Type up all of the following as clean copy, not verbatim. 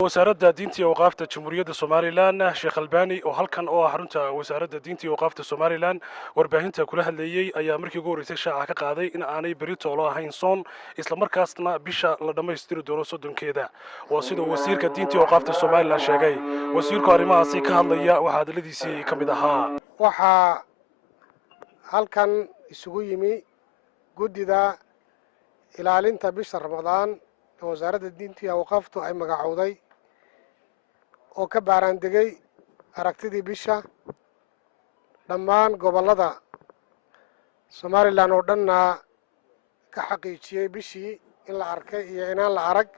wasaaradda diinta iyo waqaafta Jamhuuriyadda Soomaaliland Sheekh Albani oo halkan oo ah xarunta wasaaradda diinta iyo waqaafta Soomaaliland warbaahinta kula hadlayay ayaa markii ugu horeysay shaaca ka qaaday in aanay berito loo ahayn soon isla markaasna bisha la dhameystiri doono soddonkeeda oo sida wasiirka diinta iyo waqaafta Soomaaliland sheegay wasiirku arrimahaasi ka hadlaya waxa hadaladiisii ka mid ahaa waxa halkan isugu yimi guddida ilaalinta bisha Ramadaan wasaaradda diinta iyo waqaaftu ay magacowday oo ka baaraan degay aragtidii bisha dhammaan gobollada Soomaaliland oo dhanna ka xaqiijiyay bishii in la arkay iyo inaan la arag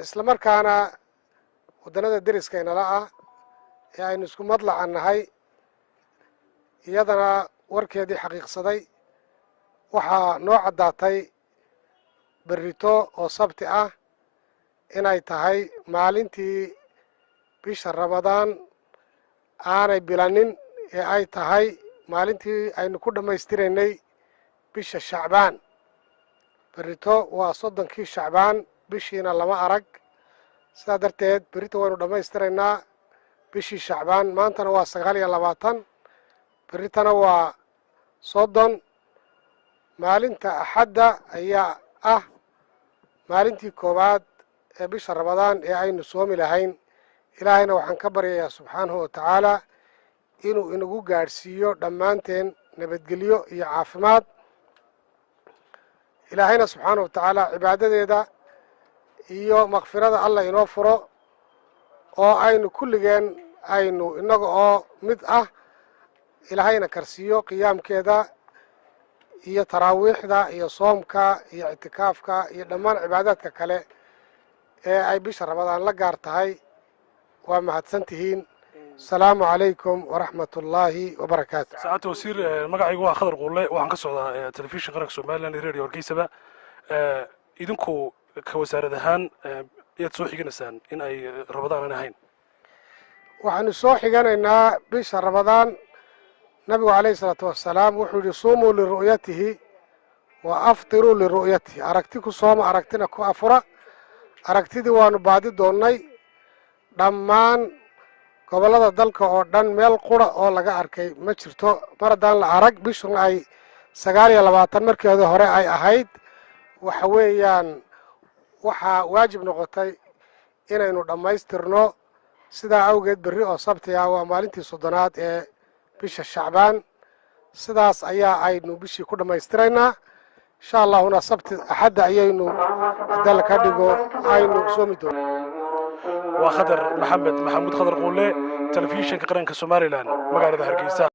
isla markaana waddanada deriskayna ah ee aynu isku madlacannahay iyadana warkeedii xaqiiqsaday waxaa noo caddaatay berrito oo sabti ah inay tahay maalintii bisha Ramadaan aanay bilanin ee ay tahay maalintii aynu ku dhammaystiraynay bisha Shacbaan berrito waa 30kii Shacbaan bishiina lama arag sidaa darteed berrito waynu dhammaystiraynaa bishii Shacbaan maantana waa 29 berritana waa 30 maalinta Axadda ayaa ah maalintii koowaad ee bisha Ramadaan ee aynu soomi lahayn ilaahayna waxaan ka baryayaa subxaanahu wa tacaala inuu inagu gaadhsiiyo dhammaanteen nabadgelyo iyo caafimaad ilaahayna subxaanahu wa tacaala cibaadadeeda iyo makfirada Allah inoo furo oo aynu kulligeen aynu inaga oo mid ah ilaahayna karsiiyo qiyaamkeeda iyo taraawiixda iyo soomka iyo itikaafka iyo dhammaan cibaadaadka kale ee ay bisha Ramadaan la gaar tahay waa mahadsantihiin السلام عليكم ورحمة الله وبركاته. ساعات وسير مقعي خضر قولي وعن قصة تلفزيون قناة سوماليلاند راديو ورقيسبة إذنكو كوزارة دهان يتسوحي جنسان إن أي رمضان أنا هين. وعن سوحي جنا بيش رمضان نبي عليه الصلاة والسلام وحول يصوموا لرؤيته وأفطروا لرؤيته. أركتكو صوم أركتنا كو أفرا أركتدي وانو بعد دوني دمان gobolada dalka oo dhan meel qura oo laga arkay ma jirto baradaan la arag bishun ay 29 markeeda hore ay ahayd waxa weeyaan waxa waajib noqotay inaynu dhamaystirno sida awgeed berri oo sabti ah waa maalintii 30aad ee bisha Shacbaan sidaas ayaa aynu bishii ku dhamaystiraynaa insha Allah una sabti axad ayaynu dalka dhigo aynu soomi doono وخضر محمد خضر قولي تلفزيون قرنك سوماليلاند مقالة هرقيسة